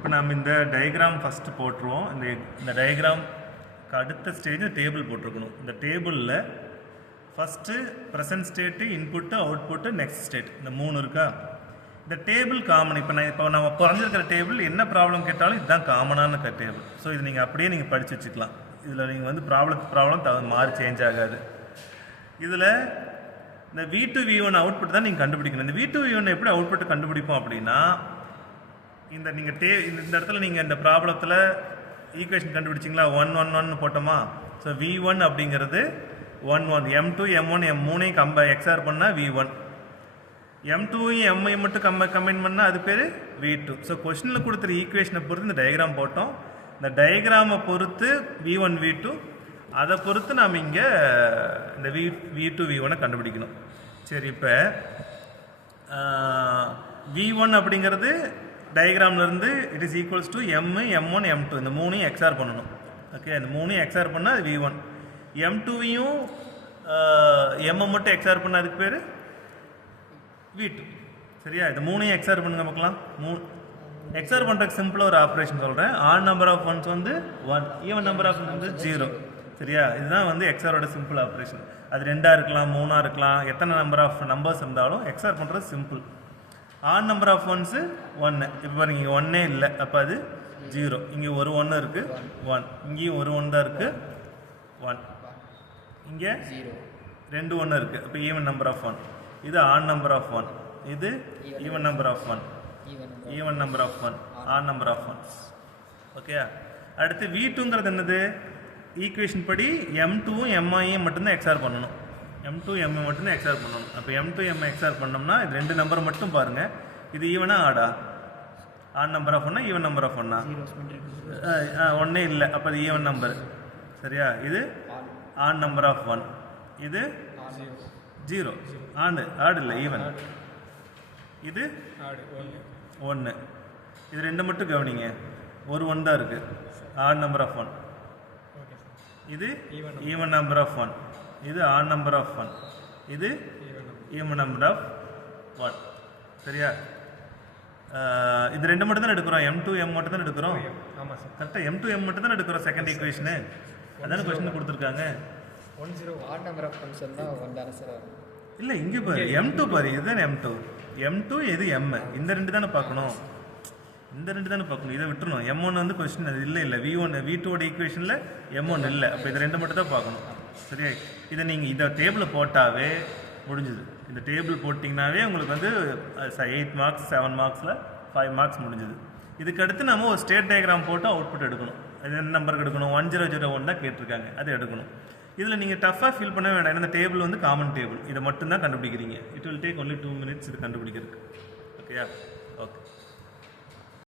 இப்போ நம்ம இந்த டயக்ராம் ஃபஸ்ட்டு போட்டுருவோம். இந்த டயக்ராம் அடுத்த ஸ்டேஜ் டேபிள் போட்டிருக்கணும். இந்த டேபிளில் first present state, input, output, next state, இந்த 3 இருக்கா. இந்த டேபிள் காமன். இப்போ நம்ம குறைஞ்சிருக்கிற டேபிள் என்ன ப்ராப்ளம் கேட்டாலும் இதுதான் காமனான டேபிள். ஸோ இது நீங்கள் அப்படியே நீங்கள் படித்து வச்சுக்கலாம். இதில் நீங்கள் வந்து ப்ராப்ளம் மாறி சேஞ்ச் ஆகாது. இதில் இந்த V2 V1 அவுட்புட் தான் நீங்கள் கண்டுபிடிக்கணும். இந்த V2 V1 எப்படி அவுட்புட் கண்டுபிடிப்போம் அப்படின்னா, நீங்கள் இந்த இடத்துல நீங்கள் இந்த ப்ராப்ளத்தில் ஈக்குவேஷன் கண்டுபிடிச்சிங்களா, 1 1 1 போட்டோமா. ஸோ V1 அப்படிங்கிறது 1 1, M2 M1 M3 எக்ஸ்ஆர் பண்ணால் V1, M2 M மட்டும் கம்பைன் பண்ணால் அது பேர் V2. ஸோ கொஸ்டினில் கொடுத்துற ஈக்குவேஷனை பொறுத்து இந்த டயக்ராம் போட்டோம். இந்த டயக்ராமை பொறுத்து V1 V2, அதை பொறுத்து நாம் இங்கே இந்த V2 V1 கண்டுபிடிக்கணும். சரி, இப்போ V1 அப்படிங்கிறது டயக்ராம்லேருந்து it is equals to M M1 M2, இந்த 3 எக்ஸ்ஆர் பண்ணணும். ஓகே, இந்த 3 எக்ஸ்ஆர் பண்ணால் அது V1. M2வையும் M மட்டும் எக்ஸ்ஆர் பண்ணால் அதுக்கு பேர் V2. சரியா, இது 3 எக்ஸ்ஆர் பண்ணுங்க பார்க்கலாம். எக்ஸ்ஆர் பண்ணுறதுக்கு சிம்பிளாக ஒரு ஆப்ரேஷன் சொல்கிறேன். ஆட் நம்பர் ஆஃப் ஒன்ஸ் வந்து 1, ஈவன் நம்பர் ஆஃப் ஒன்ஸ் வந்து 0. சரியா, இதுதான் வந்து எக்ஸ்ஆரோட சிம்பிள் ஆப்ரேஷன். அது 2ஆக இருக்கலாம், 3ஆக இருக்கலாம், எத்தனை நம்பர் ஆஃப் நம்பர்ஸ் இருந்தாலும் எக்ஸ்ஆர் பண்ணுறது simple. Odd number of ones 1. இப்போ பாருங்க, இங்கே 1 இல்லை, அப்போ அது 0. இங்கே ஒரு 1 இருக்குது, 1. இங்கேயும் ஒரு 1 தான் இருக்குது, 1. இங்கே 2 1 இருக்குது, அப்போ ஈவன் நம்பர் ஆஃப் 1. இது ஆட் நம்பர் ஆஃப் 1, இது even number of 1, even number of 1, odd number of 1. Okay, அடுத்து V2ங்கிறது என்னது? ஈக்குவேஷன் படி M2வும் MIயும் மட்டும்தான் எக்ஸ்ஆர் பண்ணணும். M2 M மட்டும்தான் எக்ஸ்ஆர் பண்ணணும். அப்போ M2 M எக்ஸ்ஆர் பண்ணோம்னா இது 2 நம்பர் மட்டும் பாருங்கள். இது ஈவனா ஆடா? Odd number of 1, even number of 1. 1 இல்லை, அப்போ அது ஈவன் நம்பர். சரியா, இது ஆட் நம்பர் ஆஃப் 1, இது 0. ஆடு இல்லை, ஈவன். இது 1. இது 2 மட்டும் கவனிங்க, ஒரு 1 தான் இருக்குது, ஆட் நம்பர் ஆஃப் 1. இது ஈவன் நம்பர் ஆஃப் 1, இது ஆட் நம்பர் ஆஃப் 1, இது ஈவன் நம்பர் ஆஃப் 1. சரியா, இது 2 மட்டும் தான் எடுக்கிறோம். M2 M மட்டும் தான் எடுக்கிறோம். ஆமாம் சார், கரெக்டாக M2 M மட்டும் தான் எடுக்கிறோம். செகண்ட் ஈக்குவேஷனு அதான கொஸ்டின் கொடுத்துருக்காங்க. 10 ஆட் நம்பர் ஆஃப் ஃபங்க்ஷன் தான் 1 தானே சார்? இல்லை, இங்கே பாரு, M2 பாரு, இதுதான் M2 எது M, இந்த 2 தானே பார்க்கணும். இந்த 2 தானே பார்க்கணும், இதை விட்டுருணும். M1 வந்து கொஸ்டின் அது இல்லை V1 V2ஓட ஈக்குவேஷனில் M1 இல்லை, அப்போ இது 2 மட்டும் தான் பார்க்கணும். சரியா, இதை நீங்கள் இதை டேபிளில் போட்டாவே முடிஞ்சுது. இந்த டேபிள் போட்டிங்கனாவே உங்களுக்கு வந்து 8 மார்க்ஸ் 7 மார்க்ஸில் 5 மார்க்ஸ் முடிஞ்சுது. இதுக்கு அடுத்து நம்ம ஒரு ஸ்டேட் டயக்ராம் போட்டு அவுட்புட் எடுக்கணும். அது என்ன நம்பருக்கு எடுக்கணும்? 1001 தான் கேட்டிருக்காங்க, அது எடுக்கணும். இதில் நீங்கள் டஃப்பாக ஃபீல் பண்ண வேண்டாம். இந்த டேபிள் வந்து காமன் டேபிள், இதை மட்டும்தான் கண்டுபிடிக்கிறீங்க. It will take only 2 minutes இது கண்டுபிடிக்கிறதுக்கு. ஓகேயா? ஓகே.